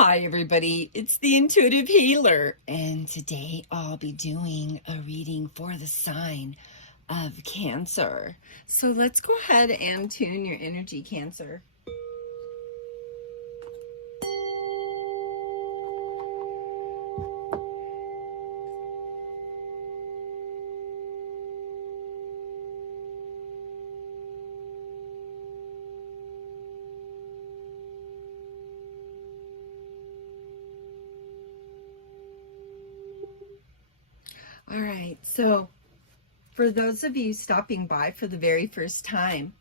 Hi everybody, it's the Intuitive Healer, and today I'll be doing a reading for the sign of Cancer. So let's go ahead and tune your energy, Cancer. All right, so for those of you stopping by for the very first time,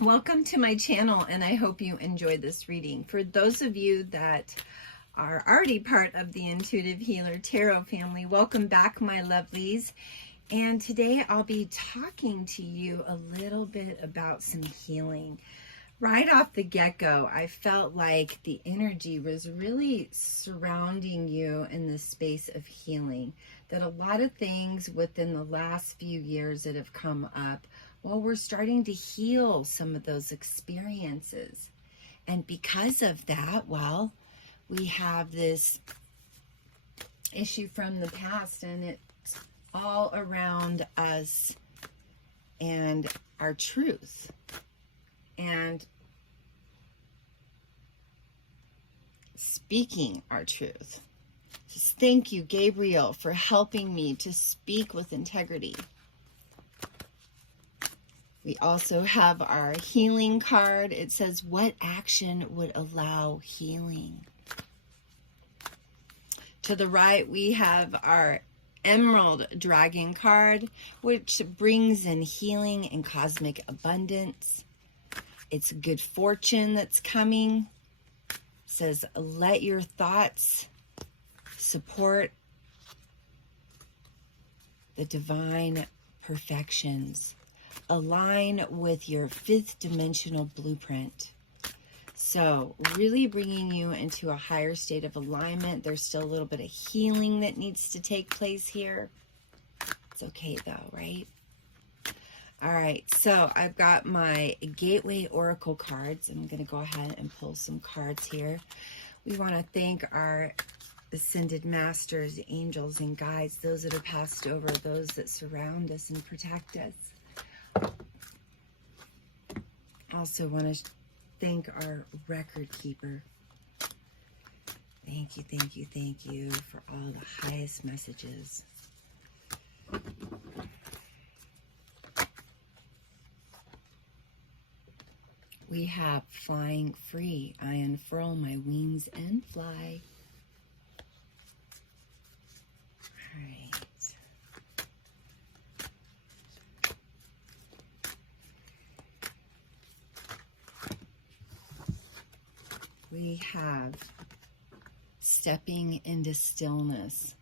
welcome to my channel, and I hope you enjoyed this reading. For those of you that are already part of the Intuitive Healer Tarot family, welcome back, my lovelies. And today I'll be talking to you a little bit about some healing. Right off the get-go, I felt like the energy was really surrounding you in this space of healing. That a lot of things within the last few years that have come up, well, we're starting to heal some of those experiences. And because of that, well, we have this issue from the past, and it's all around us and our truth. And speaking our truth. Just thank you, Gabriel, for helping me to speak with integrity. We also have our healing card. It says, what action would allow healing? To the right, we have our Emerald Dragon card, which brings in healing and cosmic abundance. It's good fortune that's coming. It says, let your thoughts support the divine perfections. Align with your fifth dimensional blueprint. So really bringing you into a higher state of alignment. There's still a little bit of healing that needs to take place here. It's okay though, right? All right, so I've got my Gateway Oracle cards. I'm going to go ahead and pull some cards here. We want to thank our ascended masters, angels, and guides, those that are passed over, those that surround us and protect us. Also want to thank our record keeper. Thank you, thank you, thank you for all the highest messages. We have flying free. I unfurl my wings and fly. All right. We have stepping into stillness.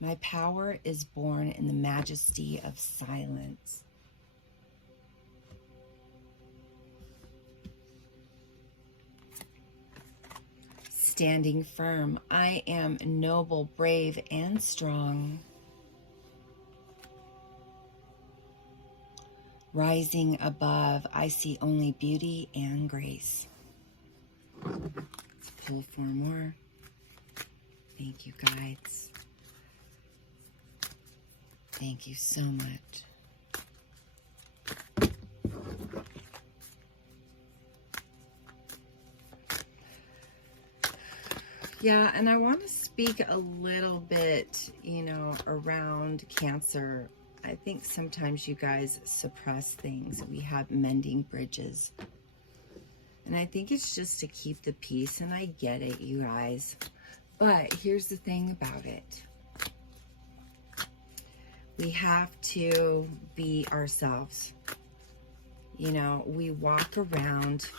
My power is born in the majesty of silence. Standing firm, I am noble, brave, and strong. Rising above, I see only beauty and grace. Let's pull 4 more. Thank you, guides. Thank you so much. Yeah, and I want to speak a little bit, around Cancer. I think sometimes you guys suppress things. We have mending bridges. And I think it's just to keep the peace, and I get it, you guys. But here's the thing about it. We have to be ourselves. We walk around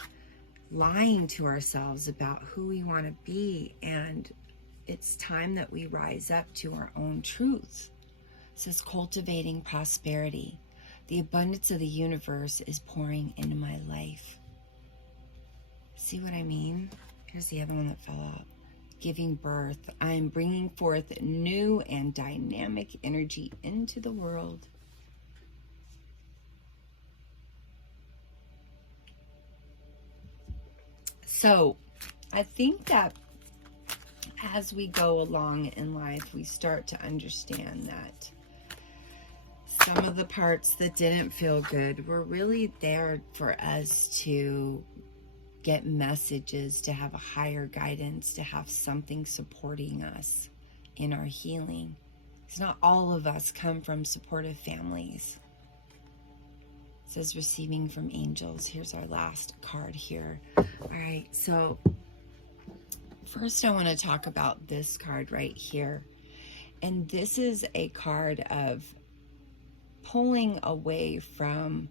lying to ourselves about who we want to be, and it's time that we rise up to our own truth. It says cultivating prosperity. The abundance of the universe is pouring into my life. See what I mean? Here's the other one that fell out. Giving birth. I am bringing forth new and dynamic energy into the world. So I think that as we go along in life, we start to understand that some of the parts that didn't feel good were really there for us to get messages, to have a higher guidance, to have something supporting us in our healing. It's not all of us come from supportive families. It says receiving from angels. Here's our last card here. All right, so first I want to talk about this card right here. And this is a card of pulling away from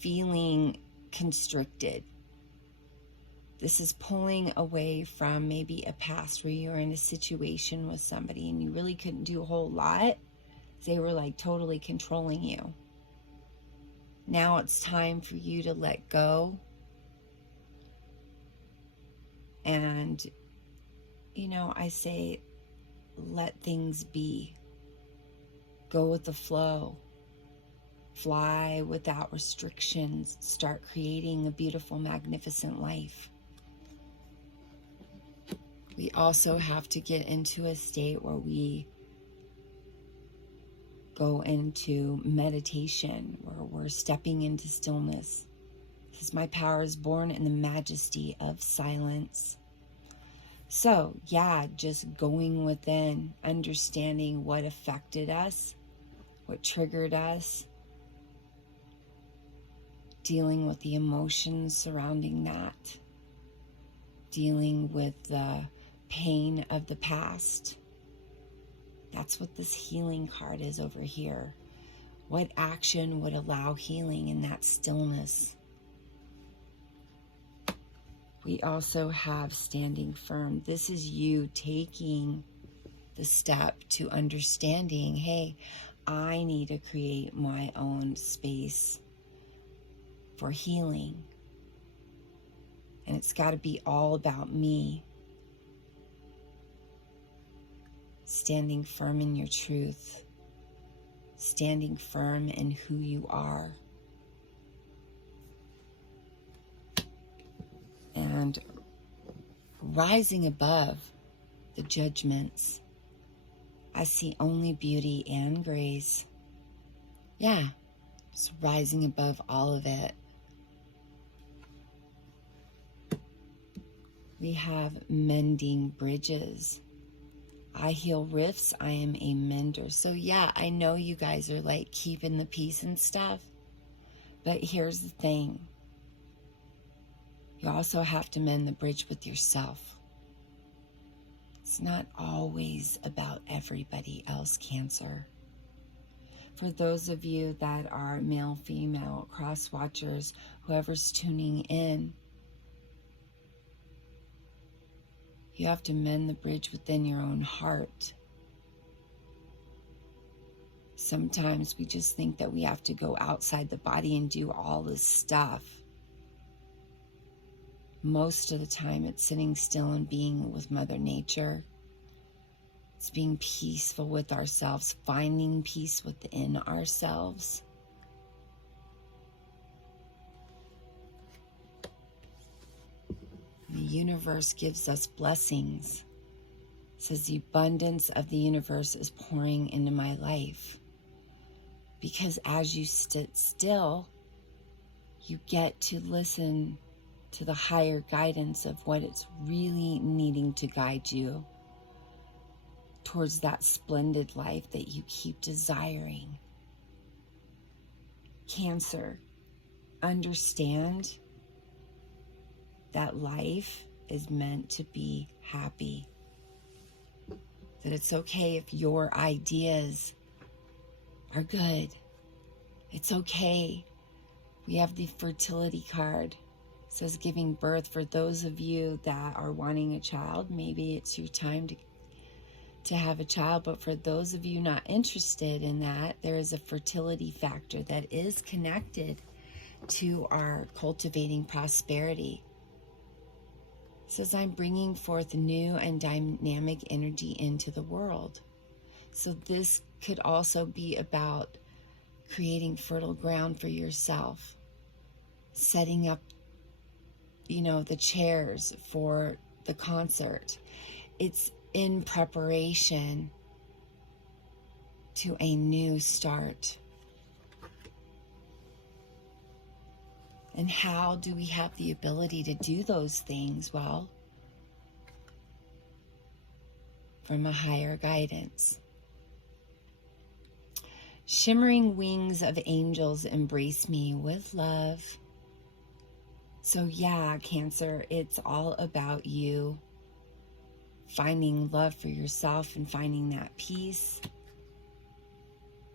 feeling constricted. This is pulling away from maybe a past where you were in a situation with somebody and you really couldn't do a whole lot. They were like totally controlling you. Now it's time for you to let go. And, you know, I say, let things be. Go with the flow. Fly without restrictions. Start creating a beautiful, magnificent life. We also have to get into a state where we go into meditation, where we're stepping into stillness. Because my power is born in the majesty of silence. So, yeah, just going within, understanding what affected us, what triggered us, dealing with the emotions surrounding that, dealing with the pain of the past. That's what this healing card is over here. What action would allow healing in that stillness? We also have standing firm. This is you taking the step to understanding, hey, I need to create my own space for healing. And it's got to be all about me. Standing firm in your truth. Standing firm in who you are. And rising above the judgments. I see only beauty and grace. Yeah, just rising above all of it. We have mending bridges. I heal rifts. I am a mender. So yeah, I know you guys are like keeping the peace and stuff. But here's the thing. You also have to mend the bridge with yourself. It's not always about everybody else, Cancer. For those of you that are male, female, cross watchers, whoever's tuning in, you have to mend the bridge within your own heart. Sometimes we just think that we have to go outside the body and do all this stuff. Most of the time it's sitting still and being with Mother Nature. It's being peaceful with ourselves, finding peace within ourselves. The universe gives us blessings. It says the abundance of the universe is pouring into my life. Because as you sit still, you get to listen to the higher guidance of what it's really needing to guide you towards that splendid life that you keep desiring. Cancer, understand that life is meant to be happy. That it's okay if your ideas are good. It's okay. We have the fertility card. It says giving birth. For those of you that are wanting a child, maybe it's your time to have a child. But for those of you not interested in that, there is a fertility factor that is connected to our cultivating prosperity. It says I'm bringing forth new and dynamic energy into the world. So this could also be about creating fertile ground for yourself, setting up, the chairs for the concert. It's in preparation to a new start. And how do we have the ability to do those things? Well, from a higher guidance. Shimmering wings of angels embrace me with love. So yeah, Cancer, it's all about you finding love for yourself and finding that peace.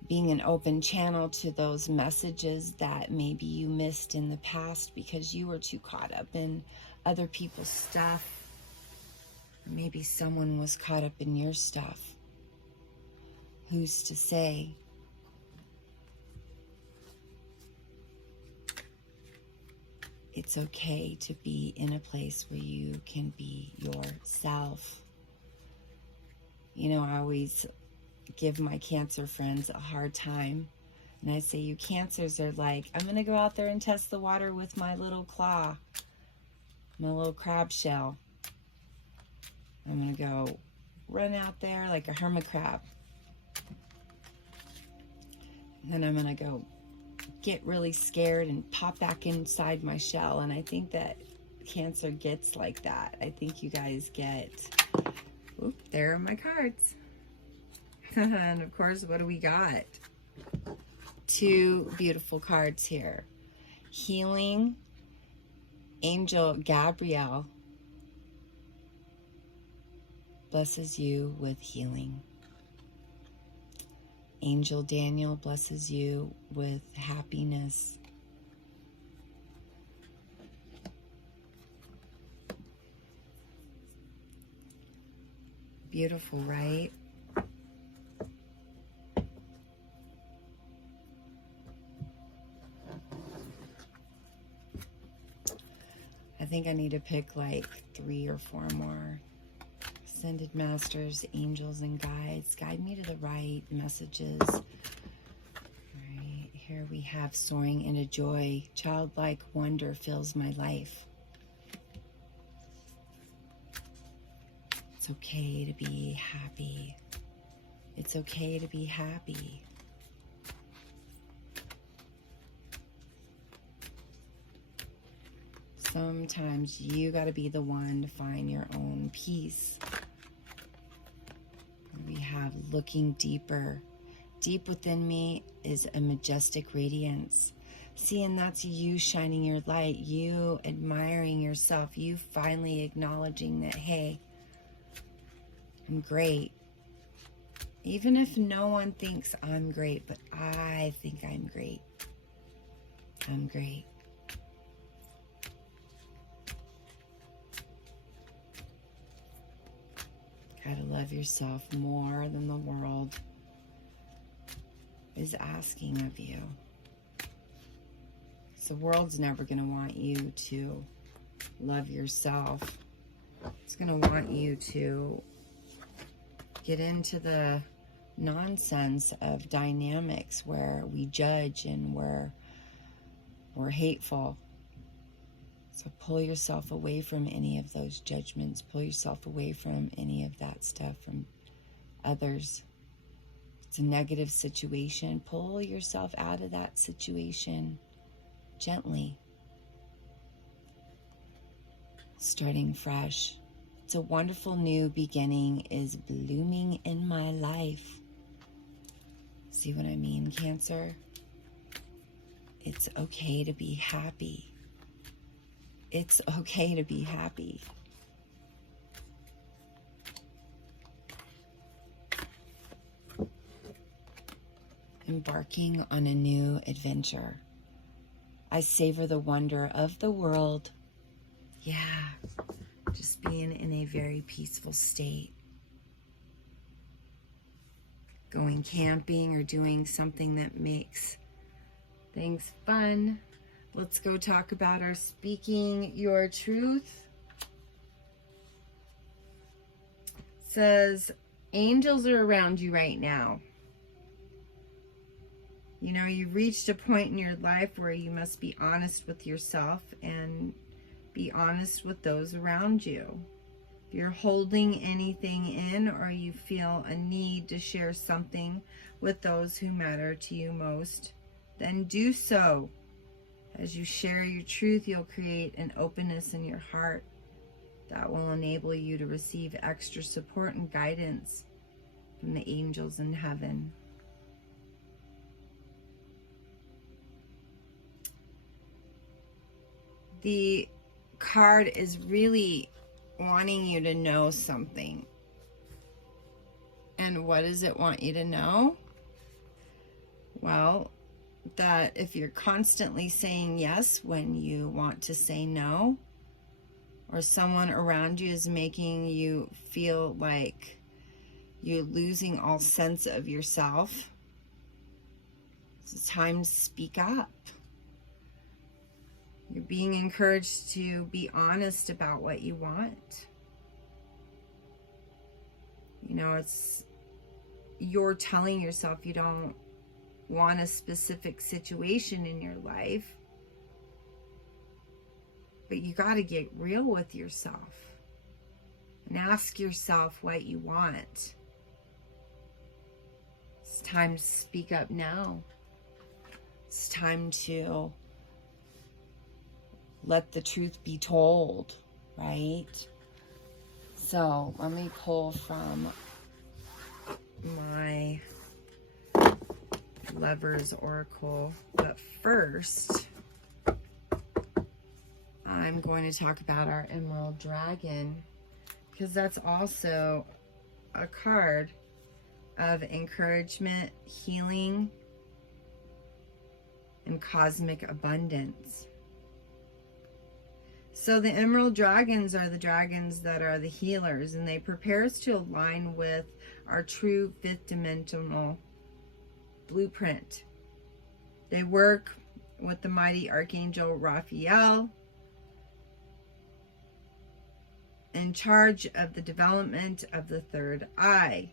Being an open channel to those messages that maybe you missed in the past because you were too caught up in other people's stuff. Maybe someone was caught up in your stuff. Who's to say? It's okay to be in a place where you can be yourself. You know, I always give my Cancer friends a hard time. And I say, you Cancers are like, I'm going to go out there and test the water with my little claw, my little crab shell. I'm going to go run out there like a hermit crab. And then I'm going to go get really scared and pop back inside my shell. And I think that Cancer gets like that. I think you guys get, oop, there are my cards. And of course, what do we got? Two beautiful cards here. Healing, Angel Gabrielle blesses you with healing. Angel Daniel blesses you with happiness. Beautiful, right? I think I need to pick like 3 or 4 more. Ascended Masters, Angels, and Guides. Guide me to the right messages. All right, here we have soaring into joy. Childlike wonder fills my life. It's okay to be happy. It's okay to be happy. Sometimes you got to be the one to find your own peace. We have looking deeper. Deep within me is a majestic radiance. See, and that's you shining your light, you admiring yourself, you finally acknowledging that, hey, I'm great. Even if no one thinks I'm great, but I think I'm great. I'm great. Gotta love yourself more than the world is asking of you. So the world's never gonna want you to love yourself. It's gonna want you to get into the nonsense of dynamics where we judge and we're hateful. So pull yourself away from any of those judgments. Pull yourself away from any of that stuff from others. It's a negative situation. Pull yourself out of that situation gently. Starting fresh. It's a wonderful new beginning is blooming in my life. See what I mean, Cancer? It's okay to be happy. It's okay to be happy. Embarking on a new adventure. I savor the wonder of the world. Yeah, just being in a very peaceful state. Going camping or doing something that makes things fun. Let's go talk about our speaking your truth. It says, angels are around you right now. You know, you've reached a point in your life where you must be honest with yourself and be honest with those around you. If you're holding anything in, or you feel a need to share something with those who matter to you most, then do so. As you share your truth, you'll create an openness in your heart that will enable you to receive extra support and guidance from the angels in heaven. The card is really wanting you to know something. And what does it want you to know? Well, that if you're constantly saying yes when you want to say no, or someone around you is making you feel like you're losing all sense of yourself, it's time to speak up. You're being encouraged to be honest about what you want. You know, you're telling yourself you don't want a specific situation in your life, but you got to get real with yourself and ask yourself what you want. It's time to speak up now. It's time to let the truth be told, right? So let me pull from my Lovers Oracle, but first I'm going to talk about our Emerald Dragon, because that's also a card of encouragement, healing, and cosmic abundance. So the Emerald Dragons are the dragons that are the healers, and they prepare us to align with our true fifth dimensional blueprint. They work with the mighty Archangel Raphael, in charge of the development of the third eye.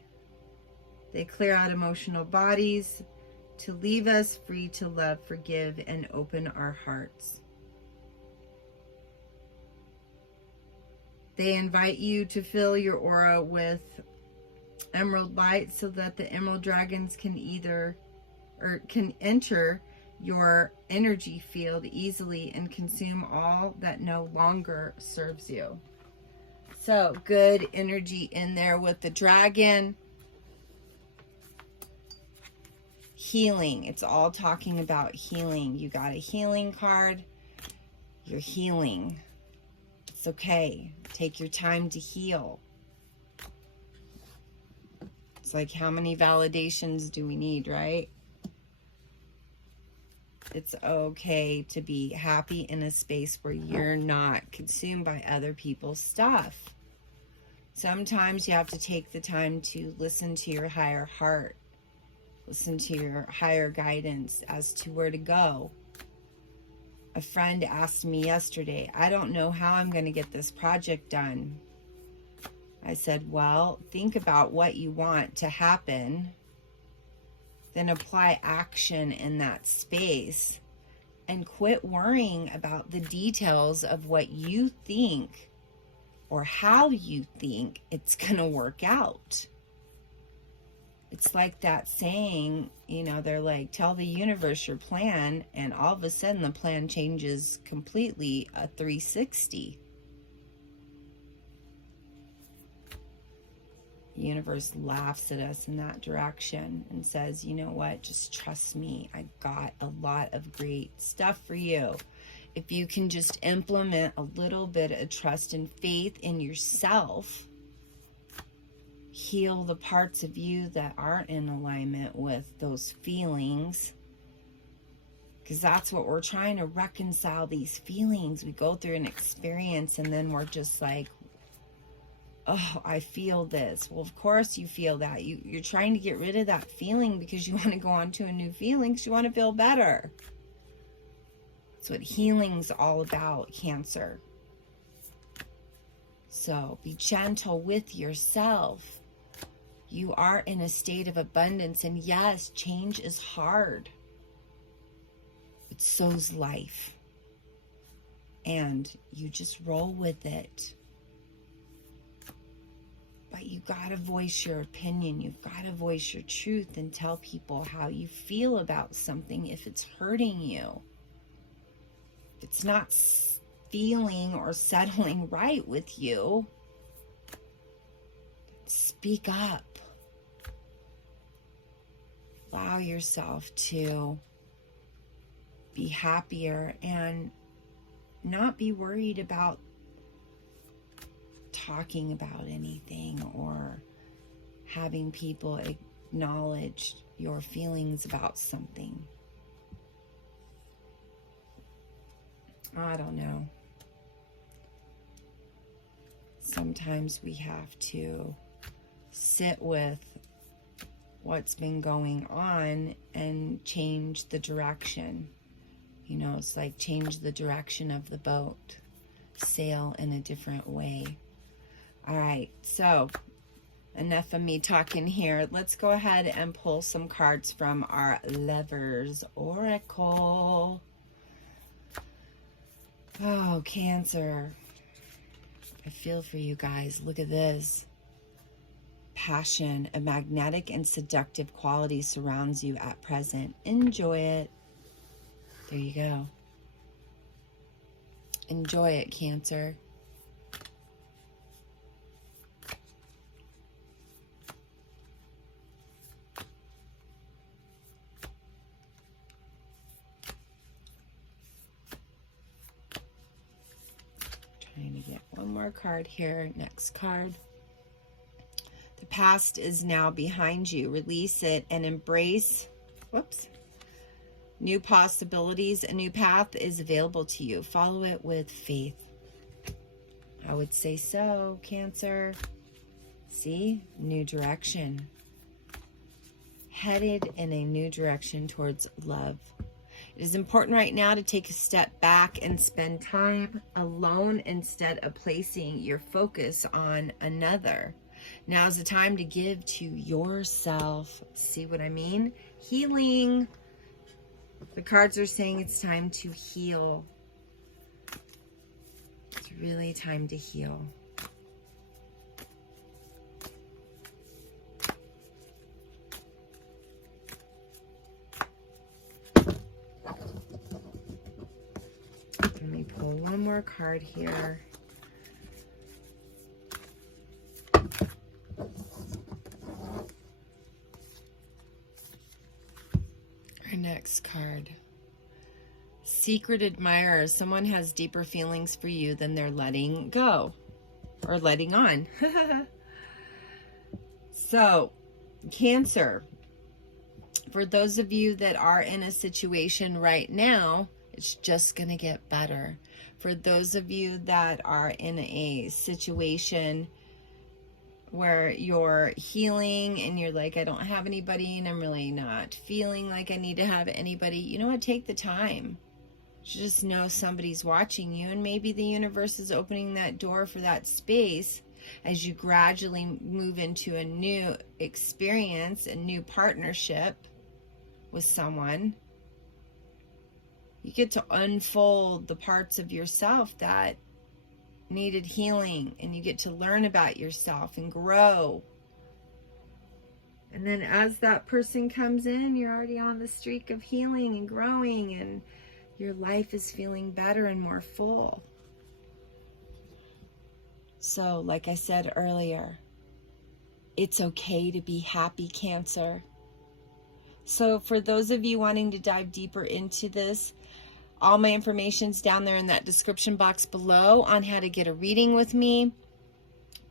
They clear out emotional bodies to leave us free to love, forgive, and open our hearts. They invite you to fill your aura with emerald light so that the emerald dragons can enter your energy field easily and consume all that no longer serves you. So good energy in there with the dragon. Healing. It's all talking about healing. You got a healing card. You're healing. It's okay. Take your time to heal. It's like, how many validations do we need, right? It's okay to be happy in a space where you're not consumed by other people's stuff. Sometimes you have to take the time to listen to your higher heart. Listen to your higher guidance as to where to go. A friend asked me yesterday, I don't know how I'm going to get this project done. I said, well, think about what you want to happen, then apply action in that space, and quit worrying about the details of what you think or how you think it's going to work out. It's like that saying, you know, they're like, tell the universe your plan, and all of a sudden the plan changes completely a 360. The universe laughs at us in that direction and says, you know what, just trust me. I got a lot of great stuff for you. If you can just implement a little bit of trust and faith in yourself, heal the parts of you that aren't in alignment with those feelings, because that's what we're trying to reconcile. These feelings we go through an experience, and then we're just like, oh, I feel this. Well, of course you feel that. You're trying to get rid of that feeling because you want to go on to a new feeling, because you want to feel better. That's what healing's all about, Cancer. So be gentle with yourself. You are in a state of abundance, and yes, change is hard, but so's life. And you just roll with it. you've got to voice your opinion. You've got to voice your truth and tell people how you feel about something if it's hurting you. If it's not feeling or settling right with you, speak up. Allow yourself to be happier and not be worried about talking about anything or having people acknowledge your feelings about something. I don't know. Sometimes we have to sit with what's been going on and change the direction. You know, it's like change the direction of the boat, sail in a different way. All right, so enough of me talking here. Let's go ahead and pull some cards from our Lovers Oracle. Oh, Cancer. I feel for you guys. Look at this. Passion, a magnetic and seductive quality surrounds you at present. Enjoy it. There you go. Enjoy it, Cancer. Trying to get one more card here. Next card. The past is now behind you. Release it and embrace, new possibilities. A new path is available to you. Follow it with faith. I would say so, Cancer. See? New direction. Headed in a new direction towards love. It is important right now to take a step back and spend time alone instead of placing your focus on another. Now's the time to give to yourself. See what I mean? Healing. The cards are saying it's time to heal. It's really time to heal. Let me pull one more card here. Our next card. Secret admirer. Someone has deeper feelings for you than they're letting go or letting on. So, Cancer, for those of you that are in a situation right now, it's just going to get better. For those of you that are in a situation where you're healing and you're like, I don't have anybody and I'm really not feeling like I need to have anybody, you know what? Take the time. Just know somebody's watching you, and maybe the universe is opening that door for that space as you gradually move into a new experience, a new partnership with someone. You get to unfold the parts of yourself that needed healing, and you get to learn about yourself and grow. And then as that person comes in, you're already on the streak of healing and growing, and your life is feeling better and more full. So, like I said earlier, it's okay to be happy, Cancer. So for those of you wanting to dive deeper into this, all my information's down there in that description box below on how to get a reading with me,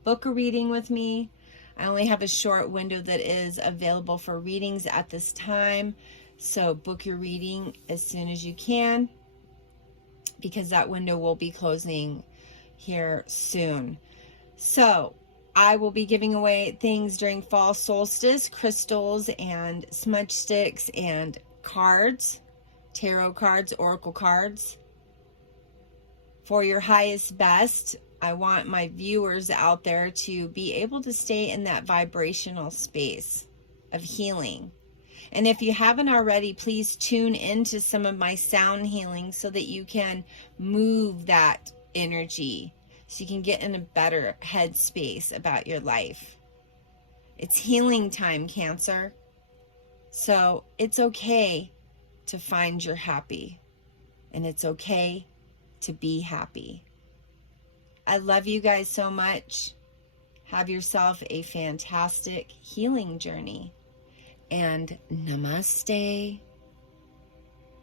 book a reading with me. I only have a short window that is available for readings at this time. So book your reading as soon as you can, because that window will be closing here soon. So I will be giving away things during fall solstice, crystals and smudge sticks and cards, tarot cards, oracle cards. For your highest best, I want my viewers out there to be able to stay in that vibrational space of healing. And if you haven't already, please tune into some of my sound healing so that you can move that energy, so you can get in a better headspace about your life. It's healing time, Cancer. So it's okay to find your happy, and it's okay to be happy. I love you guys so much. Have yourself a fantastic healing journey. And namaste.